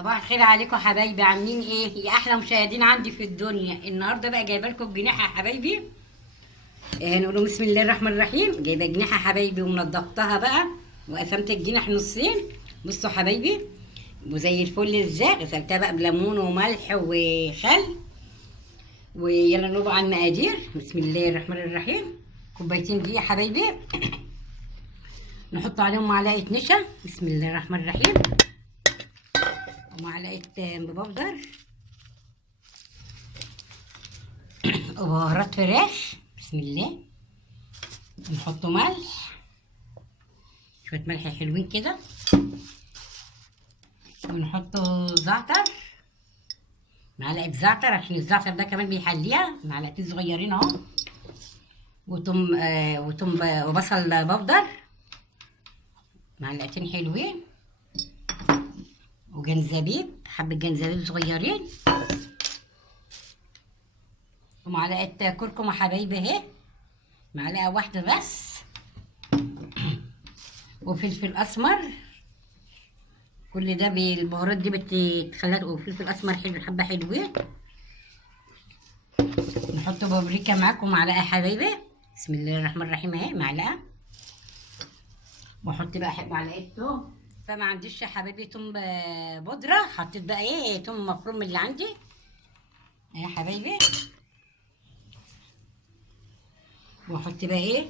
صباح الخير عليكم يا حبايبي، عاملين ايه يا احلى مشاهدين عندي في الدنيا؟ النهارده بقى جايبه لكم جناحه يا حبايبي. نقول بسم الله الرحمن الرحيم. جايبه جناحه يا حبايبي ومنضفتها بقى وقسمت الجناح نصين. بصوا يا حبايبي وزي الفل ازاي غسلتها بقى بليمون وملح وخل. ويلا نقول على المقادير. بسم الله الرحمن الرحيم. كوبايتين دي يا حبايبي نحط عليهم معلقه نشا. بسم الله الرحمن الرحيم. ومعلقه بودر وبهارات فراخ. بسم الله. نحط ملح، شويه ملح حلوين كده، ونحط زعتر، معلقه زعتر عشان الزعتر ده كمان بيحليها، معلقتين صغيرين اهو. وتوم وبصل بودر معلقتين حلوين، وجنزبيل، حبه جنزبيل صغيرين، ومعلقه كركم يا حبايبي اهي، معلقه واحده بس، وفلفل اسمر. كل ده بالبهارات دي بتخليها. وفلفل اسمر حلو، حبه حلوين. نحط بابريكا معاكم معلقه يا حبايبي. بسم الله الرحمن الرحيم اهي معلقه. واحط بقى معلقه توم. فما عنديش يا حبايبي توم بودره، حطيت بقى ايه توم مفروم من اللي عندي اهي يا حبايبي. واحط بقى ايه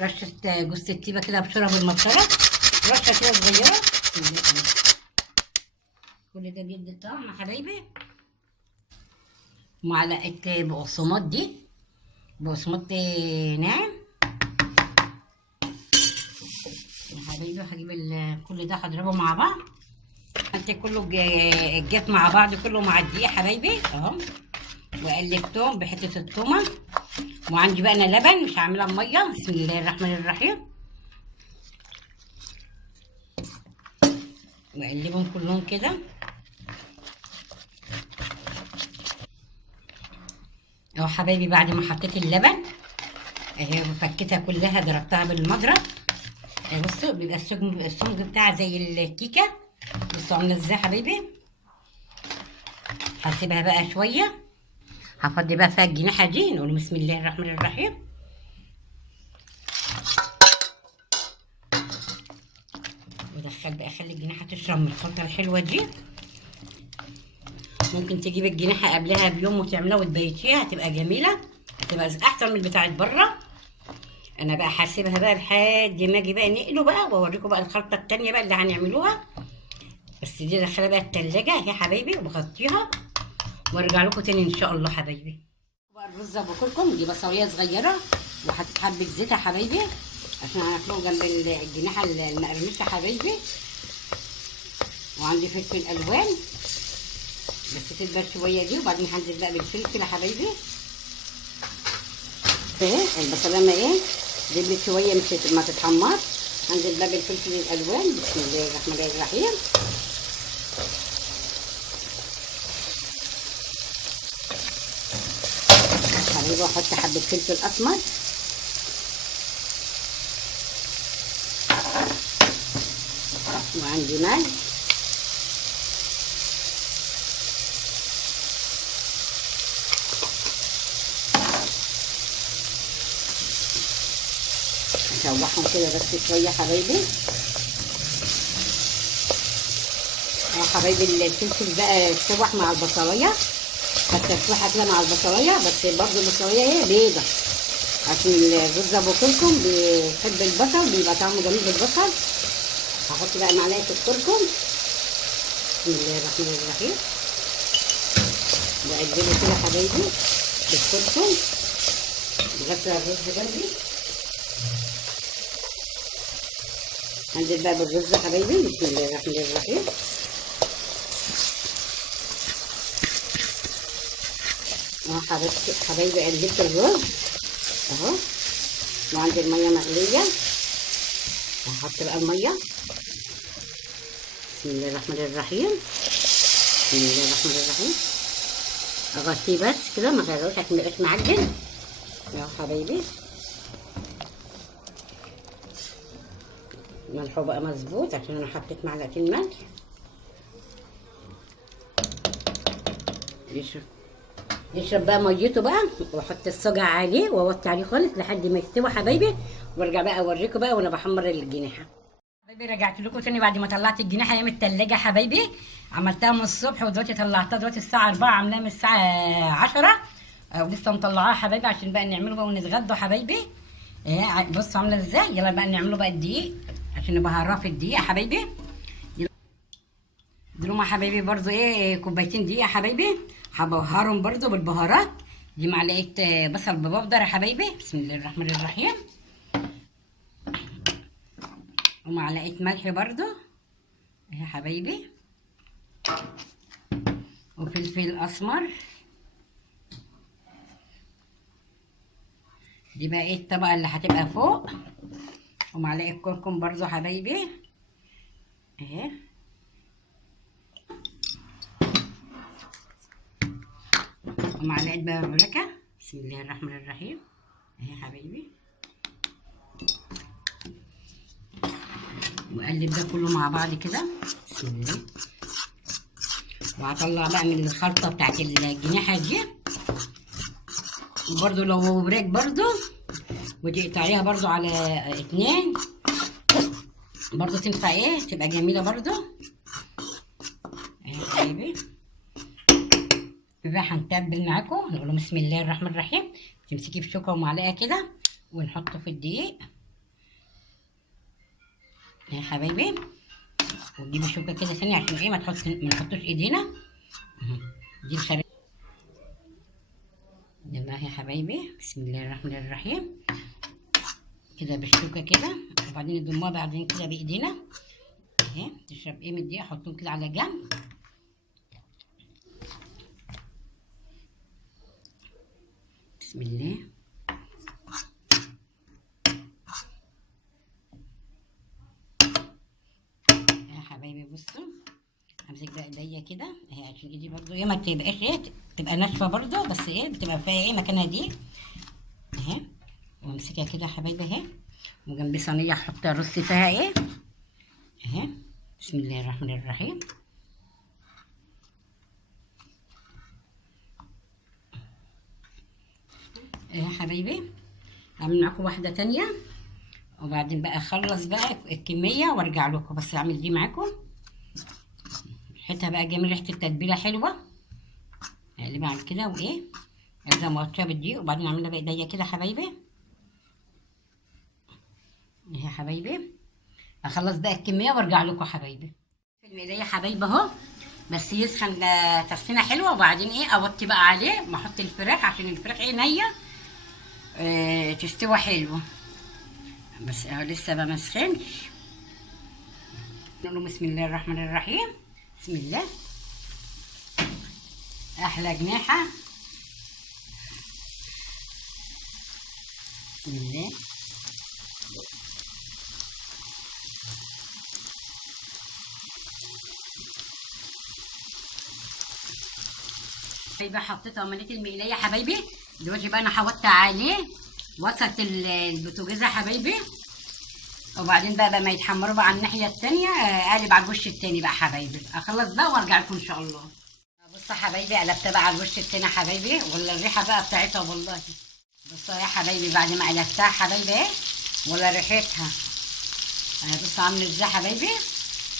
رشه جوز الطيبه كده ابشرها بالمبشره، رشه كده صغيره. كل ده بيدي الطعم يا حبايبي. معلقه بقسماط، دي بقسماط ناعم يا حبايبي. هجيب كل ده هضربه مع بعض. انت كله جات مع بعض كله مع الدقيق يا حبايبي اهو. وقلبتهم بحته التومه. وعندي بقى انا لبن مش هعملها بميه. بسم الله الرحمن الرحيم. واقلبهم كلهم كده اهو حبايبي. بعد ما حطيت اللبن اهي وفكيتها كلها ضربتها بالمضرب. بصوا بيبقى السمك بتاعها زي الكيكه. بصوا عامله ازاي يا حبايبي. هسيبها بقى شويه. هفضي بقى فيها الجناحه دي. نقول بسم الله الرحمن الرحيم. ودخل بقى، خلي الجناحه تشرب من الخلطه الحلوه دي. ممكن تجيب الجناحه قبلها بيوم وتعملها وتبيتيها، هتبقى جميله، هتبقى احسن من بتاعه بره. انا بقى هسيبها بقى لحد ما اجي بقى نقله بقى واوريكم بقى الخلطه التانيه بقى اللي هنعملوها. بس دي دخلها بقى التلاجة يا حبايبي وبغطيها وارجع لكم تاني ان شاء الله حبايبي. بقى الرز ابو كركم، دي بصلايه صغيره وحطيت حبه زيت يا حبايبي عشان هناكله جنب الجناحه المقرمشه يا حبايبي. وعندي فلفل الوان بس تدبر شويه دي. وبعدين هنزل بقى بالفلفل يا حبايبي اهي. البصلايه ما ايه دبلت شويه مش ما تتحمر. هنزل بقى بالفلفل الالوان. بسم الله الرحمن الرحيم. حبيبي واحط حبه فلفل اسمر. وعندي ملح. اشوحهم كده بس شويه حبايبي اهو حبايبي. الفلفل بقى اتشوح مع البصلايه، بس تشويحه كده مع البصلايه. بس برضه البصلايه ايه بيضه عشان الرز ابو كركم بيحب البصل، بيبقى طعمه جميل بالبصل. هحط بقى معلقه الكركم. بسم الله الرحمن الرحيم. واقلبه كده حبايبي بالكركم بغسل الرز جنبي. هنزل بقى بالرز يا حبايبي. بسم الله الرحمن الرحيم. اهو حبايبي قلبت الرز اهو. وعندي الميه مغليه. هحط بقى الميه. بسم الله الرحمن الرحيم. بسم الله الرحمن الرحيم. اغطيه بس كده ما غيروش عشان ميبقاش معجن اهو حبايبي. ملحه بقى مظبوط عشان انا حطيت معلقتين ملح. يشرب بقى ميته بقى، واحط الصاج عليه واوطي عليه خالص لحد ما يستوي حبايبي، وارجع بقى اوريكم بقى وانا بحمر الجناحه. حبايبي رجعت لكم تاني بعد ما طلعت الجناحه هي من التلاجة حبايبي. عملتها من الصبح ودلوقتي طلعتها دلوقتي الساعه 4، عاملاها من الساعه 10 ولسه مطلعاها حبايبي عشان بقى نعمله بقى ونتغدوا حبايبي. بصوا عامله ازاي. يلا بقى نعمله بقى الدقيق عشان نبهرها في الدقيق حبايبي. دول حبايبي برضو كوبايتين دقيق يا حبايبي، هبهرهم برضو بالبهارات. دي معلقه بصل ببودر يا حبايبي، بسم الله الرحمن الرحيم، ومعلقه ملح برضو يا حبايبي، وفلفل اسمر. دي بقى الطبقه اللي هتبقى فوق، ومعلقه كركم برضو يا حبايبي اهي، ومعلقه بابريكا، بسم الله الرحمن الرحيم اهي يا حبايبي. واقلب ده كله مع بعض كده بسم الله. وهطلع بقى من الخلطه بتاعت الجناحه دي برضو لو بريك برضو، وتقطعيها برضو على 2 برضو تنفع تبقى جميله برضو اهي يا حبايبي. بقى هنتبل معاكم، نقول بسم الله الرحمن الرحيم. تمسكي بشوكه ومعلقه كده ونحطه في الدقيق يا حبايبي، وتجيبي شوكه كده ثانيه عشان ما نحطوش ايدينا. دي الخبز يلا يا حبايبي، بسم الله الرحمن الرحيم كده بالشوكه كده، وبعدين نضمها بعدين كده بايدينا اهي. تشرب من الدقيق حطهم كده على جنب. بسم الله يا حبايبي. بصوا همسك بقى ايديا كده اهي عشان ايدي برضو ما تبقاش تبقى ناشفه برضو، بس بتبقى فيها مكانها دي اهي. وامسكها كده يا حبايبي اهي، وجنبي صينيه احط الرز فيها اهي. بسم الله الرحمن الرحيم يا حبايبي. اعمل معاكم واحده تانية وبعدين بقى اخلص بقى الكميه وارجع لكم، بس اعمل دي معاكم ريحتها بقى جميل، ريحه التتبيله حلوه. اقلبها على كده ابدا موطيه بالدقيق، وبعدين اعملها بايديا كده يا حبايبي يا حبايبي. اخلص بقى الكميه وارجع لكم يا حبايبي. في ايديا يا حبايبي اهو، بس يسخن تسخينه حلوه، وبعدين اوطي بقى عليه ما احط الفراخ عشان الفراخ نيه تستوى حلوه، بس اهو لسه ما مسخنش. نقول بسم الله الرحمن الرحيم. بسم الله. احلى جناحه بسم الله. يبقى حطيتها ومليت المقلايه يا حبايبي. دلوقتي بقى انا هوطي عليه وسط البوتاجاز يا حبايبي، وبعدين بقى ما يتحمروا بقى على الناحيه الثانيه اقلب على الوش الثاني بقى حبايبي. اخلص بقى وارجع لكم ان شاء الله. بصوا يا حبايبي قلبتها بقى على الوش الثاني يا حبايبي، ولا الريحه بقى بتاعتها والله. بصوا يا حبايبي بعد ما قلبتها يا حبايبي ولا ريحتها بصوا عامله ازاي يا حبايبي.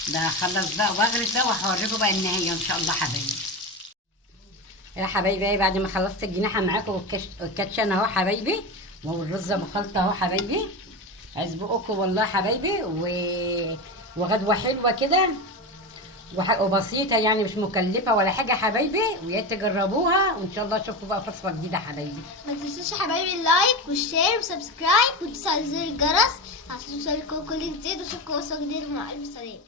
ده اخلص بقى واغرف بقى وهوريكم بقى النهايه ان شاء الله حبايبي. يا حبايبي بعد ما خلصت الجناحه معاكم والكاتشان اهو حبايبي، والرز بخلطه اهو حبايبي. عايز بقكم والله حبايبي، وغدوه حلوه كده وبسيطه يعني مش مكلفه ولا حاجه حبايبي، ويا تجربوها وان شاء الله اشوفكم بقى في وصفه جديده حبايبي. ما تنسوش يا حبايبي اللايك والشير وسبسكرايب وتدوسوا على زر الجرس عشان توصلكم كل جديد، واشوفكم وصفه جديده مع الف سلامه.